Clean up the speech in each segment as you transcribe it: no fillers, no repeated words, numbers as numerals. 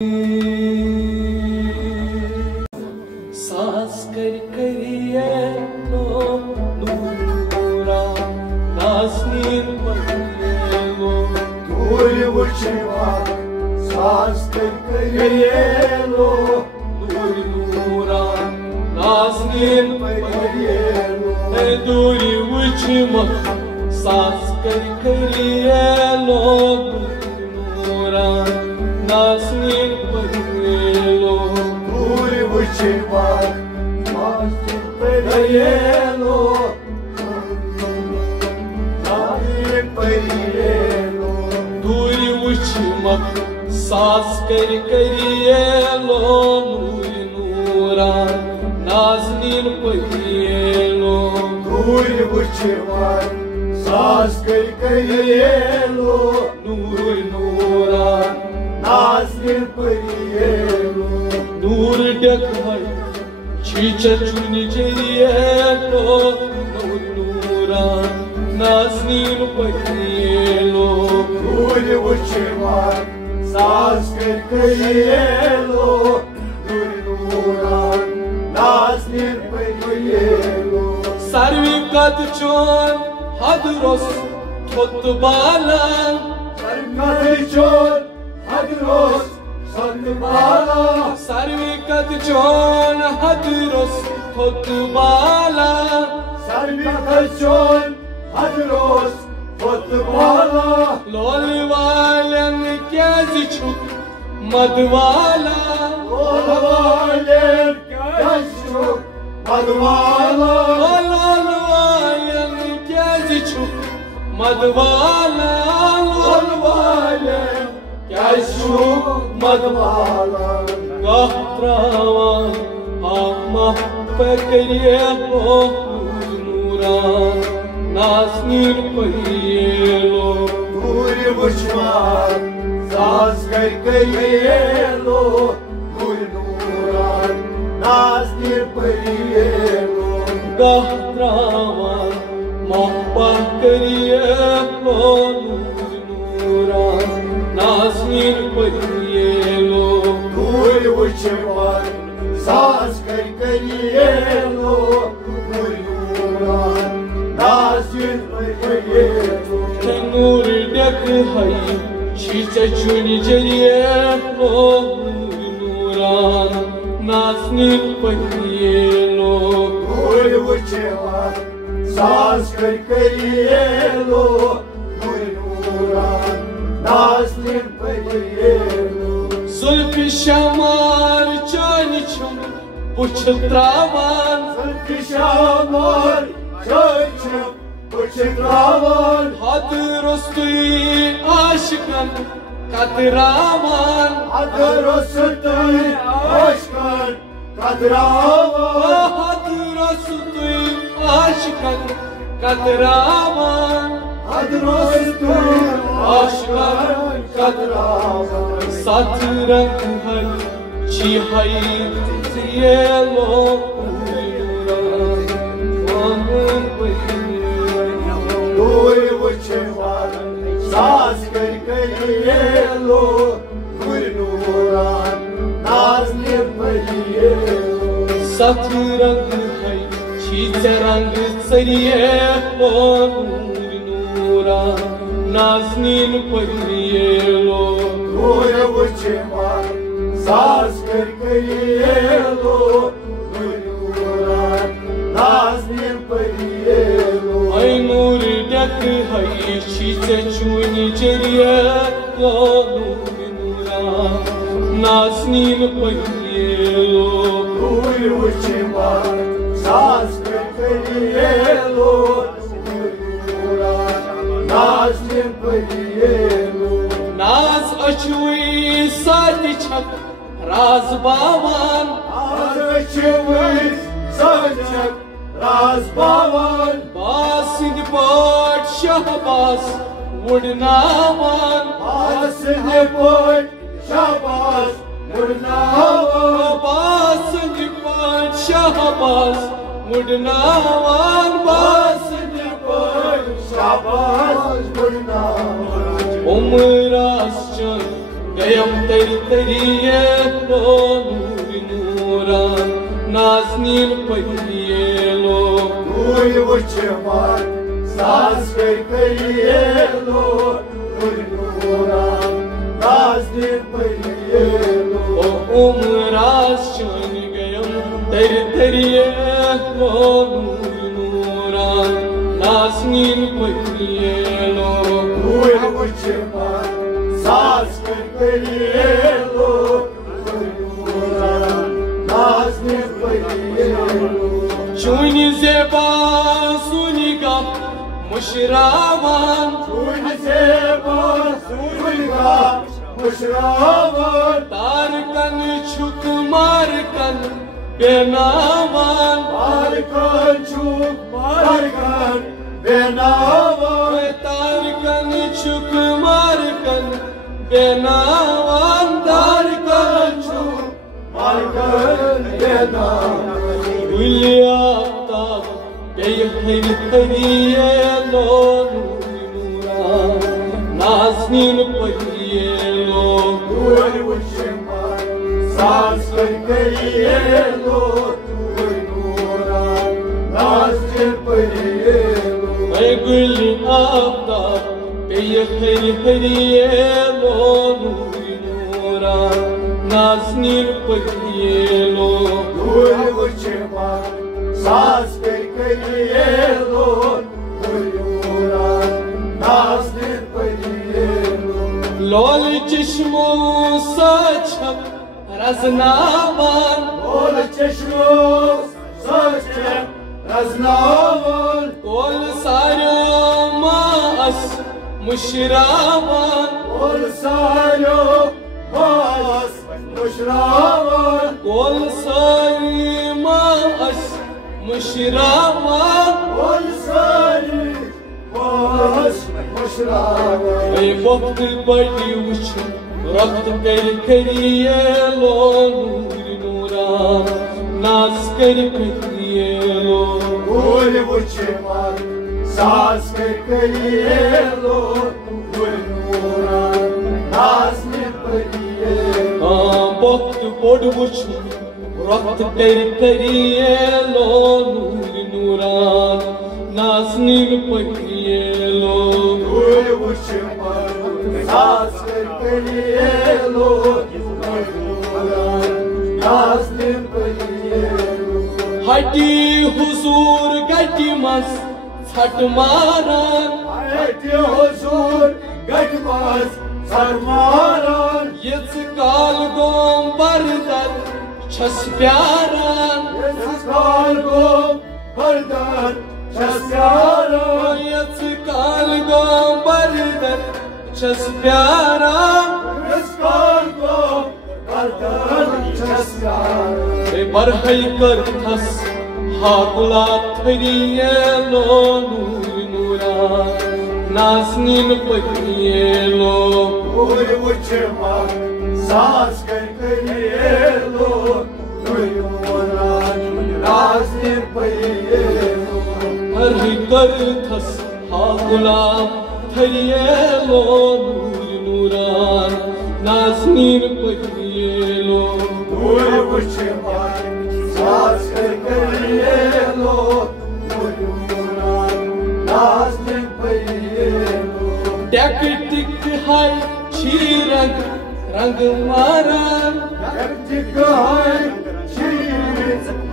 सांस कर करिए लो नूरा नाज़नीन पढ़िए लो दूर वुचवा सांस कर करिए लो नूरा नाज़नीन पढ़िए लो दूर वुचवा सांस कर करिए लो नूरा नाज़नीन पढ़िए लो दूर वुचवा सांस कर करिए लो नाज़नीन पढ़िए लो दूर वुचमक सांस कर करिए लो नूरा नाज़नीन पढ़िए लो दूर वुचवा सांस कर करिए लो नूरा नाज़नीन पढ़िए लो नूर डकहर चीचा चुनी जरिए लो नूरा नाज़नीन पढ़िए लो दूर वुचवा सांस कर करिए लो नूरा नाज़नीन पढ़िए लो सारवी कद चोन हद रोस थोत बाला सरकत चोर हदरोस सतबाला सारवी कद चोन हद रोस थोत बाला सरकत चोर हदरोस सतबाला लोल वालन क्या जिछुक मदवाला ओलवाले कशु मदवाला लोल वालन क्या जिछुक मदवाला ओलवाले कशु मदवाला गहत्रावा हम पकड़िए लो नूरा नाज़नीन पढ़िए लो दूर वुचवा सांस कर करिए लो नूरा नाज़नीन पढ़िए लो गहत्रावा हम पकड़िए लो नूरा नाज़नीन पढ़िए लो दूर वुचवा सांस कर करिए लो नूरा नाज़नीन पढ़िए लो नूर डक है चीचा चुनी जरिए लो नूरा नाज़नीन पढ़िए लो दूर वुचवा सांस कर करिए लो नूरा नाज़नीन पढ़िए लो जुल्फ़ शमार चानी छम पुछ त्रावान शामर चोचम पुछत्रावन हद रोस्तुई आशिकन कतरावान हदरसुतई आशकन कदरावन हद रोस्तुई आशिकन कतरावान हदरसुतई आशकन कदरावन सात रंग है चिहाई ये लो दूर वुचवा सांस कर करिए लो नूरा नाज़नीन पढ़िए लो सत रंग है चीचे रंग चरिए लो नूरा नाज़नीन पढ़िए लो दूर वुचवा सांस कर करिए लो नूरा नाज़नीन पढ़िए लो ऐ नूर डक है चीचे चुनी जरिए लो नूरा नाज़नीन पढ़िए लो दूर वुचवा सांस कर करिए लो नूरा नाज़नीन पढ़िए लो नाज अचुई साथी छक राज बावान आरचवै सचक राज बावन बासिंद पाट शहबाज वुडनावान आसिन पोट शाबाश मुरनावन बासिंद पाट शहबाज वुडनावान आसिन पोट शाबाश मुरनावन उमरास चंद गयम तर तरिए लो नूर नूरान नाज़नीन परिए लो नूर वुचमान सास करिए लो नूर नूरान नाज़नीन परिए लो ओ उमरास चन गयम तर तरिए लो नूर नूरान नाज़नीन परिए लो नूर वुचमान सास करिए लो नूरान नाज़नीन परिए लो चुनी ज़ेबा सुनिगा मुशरावान चुनी ज़ेबा सुनिगा मुशरावान तारकन छुक मारकन बेनावान तारकन छुक मारकन बेनावान तारकन छुक मारकन बेनावान तारकन छुक मारकन बेनावान गुलियाता बेहर तरिए लो नूर नूरान नाज़नीन परिए लो नूर वुचमान सास करिए लो नूर नूरान नाज़नीन परिए लो गुलियाता बेहर तरिए लो नूर नूरान नाज़नीन परिए लो नूर वुचमान सास करिए लो नूर नूरान नाज़नीन परिए लो लोल चश्मो सचक रज़नावान बोल चश्मो सच रज़नावान कोल सारो मास मुशरावान बोल सारो मास मुशरावान कोल सारी मास मुशरावान बोल सारी मास मुशरावान ए वक्त बड़ी उछ रक्त कर करिए लो नूर नूरान नाज कर करिए लो नूर वुचमान सास करिए लो नूर नूरान नाज़नीन परिए लो वक्त बड़ उछ रक्त कर करिए लो नूर नूरान नाज़नीन परिए लो नूर वुचमान सास करिए लो नूर नूरान नाज़नीन परिए लो हटी हुजूर गटी मस छट मारान हटी हुजूर गटी मस छट मारान यच काल गोम बरदर छस प्यारान यच काल गोम बरदर छस प्यारान यच काल गोम बरदर छस प्यारान यच काल गोम बरदर छस प्यारान बरहई कर थस हा गुलाब थरिए लो नूर नूरान नाज़नीन परिए लो नूर वुचमान सास करिए लो नूर नूरान नाज़नीन परिए लो बरहई कर थस हा गुलाब थरिए लो नूर नूरान नाज़नीन परिए लो नूर वुचमान सास करिए लो नूर नूरान नाज़नीन परिए लो टक टिक हाय छी रंग रंग मारान टिक हाय शीर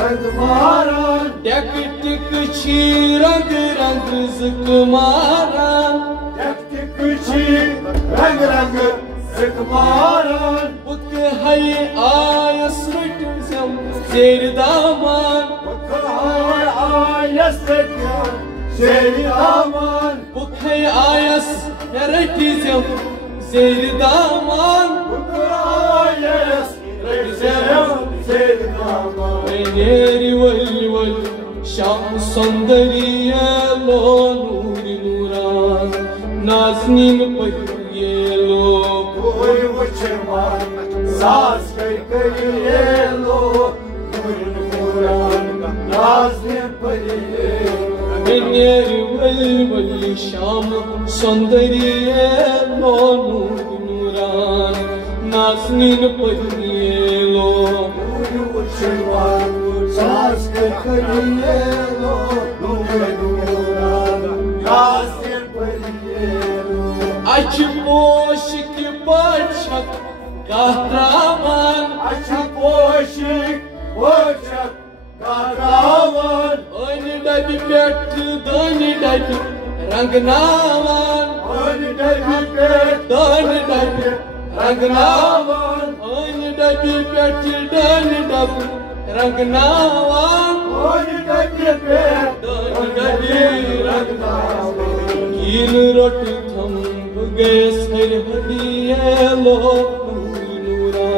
रंग मारान टक टिक छी रंग रंग ज़िक मारान टिक छी रंग रंग ज़िक मारान बुक हाय आयस रटम ज़ेर दामान आयस ज़ेर दामान बुक हाय आयस रटिज़म ज़ेर दामान आयस रटिज़म ज़ेर दामान नेरी वल वल शाम सौंदर्य लो नूर नूरान नाज़नीन परिए लो नूर वुचमान सास करिए लो नूर नूरान नाज़नीन परिए लो नेरी वल वल शाम सौंदर्य लो नूर नूरान नाज़नीन परियेलो Nuri uçman saz kırkıriyelo Nuri nuran nazir pariyelo Açık boşuk bıçak kahraman Açık boşuk bıçak kahraman Önüde bir bekti dönüde bir rangnavan Önüde bir bet Dönüde bir rangnavan rangnavan Önüde bir bekti dönüde bir rangnavan Önüde bir bet Dönüde bir rangnavan Gil rot tham gए सर हरियेलो नूरा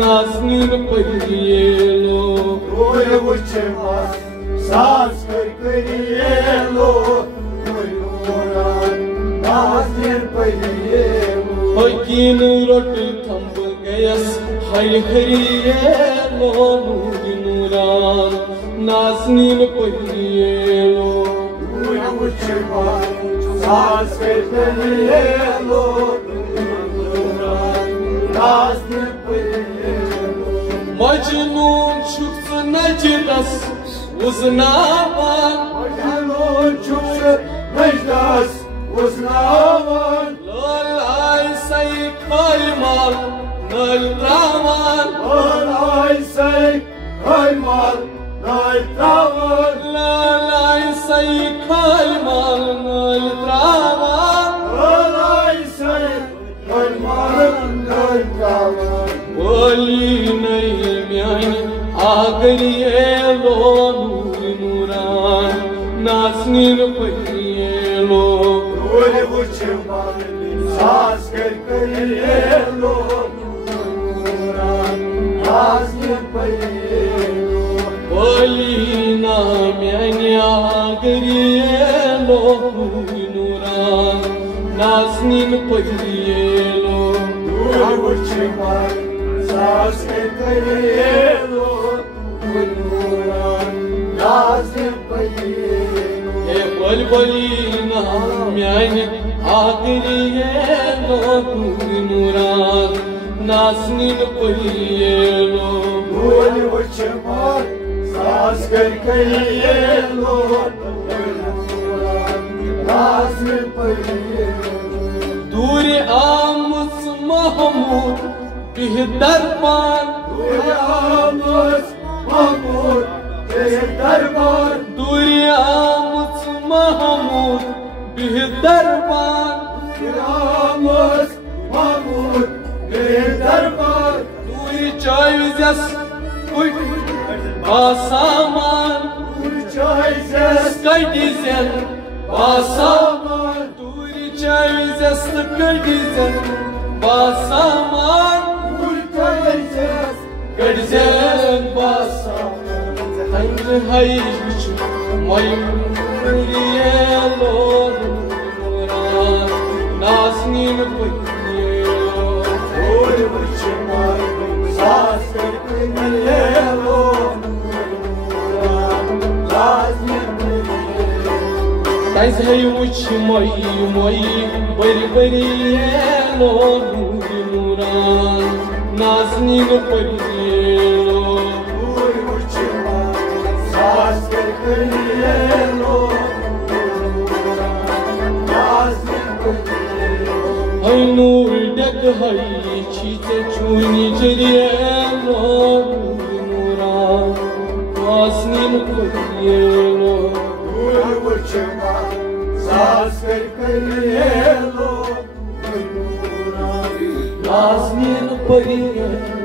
नाज़नीन परियेलो Nuri uçman saz kırkıriyelo Nuri nuran nazir pariyelo Gil rot tham gए सर हरियेलो नूरा नाज़नीन परियेलो Nuri uçman saz kırkıriyelo Nuri nuran nazir pariyelo Majnun çıktı necdas uznavan Majnun çıktı necdas uznavan Lal ay say kalmal nal traman Alay say kaymal naytravan Lal ay say kalmal nal traman Alay say kaymal naytravan Boli nay myani agrielo nuran naznil payelo Nuri uçman saz kırkıriyelo Nuran nazir pariyelo Boli myani agrielo nuran naznil payelo Nuri uçman saz kırkıriyelo Nuran nazir pariyelo Balbalina myani agrielo nuran naznil payelo Nuri uçman saz kırkıriyelo Nuran nazir pariyelo Duri amus Mahmud bihderman Nuri amuz Mahmud derman Duri amus Mahmud bihderman Nuri amuz Mahmud derman Duri çayvizes kuy basaman Nuri çayzes Kaydizen basaman Duri çayvizes kaydizen basaman Nuri çayzes Kaydizen basaman Hayır hayır mayuriyelo nuran naznil payelo Nuri uçman saz kırkıriyelo Nuran nazir pariyelo Tais hay uch moy bariyelo nuran naznil payelo Nuri uçman saz kırkıriyelo Nuran nazir pariyelo Hay nur dek hay çite çuni ceriyelo nuran naznil payelo Nuri uçman saz kırkıriyelo Nuran naznil payelo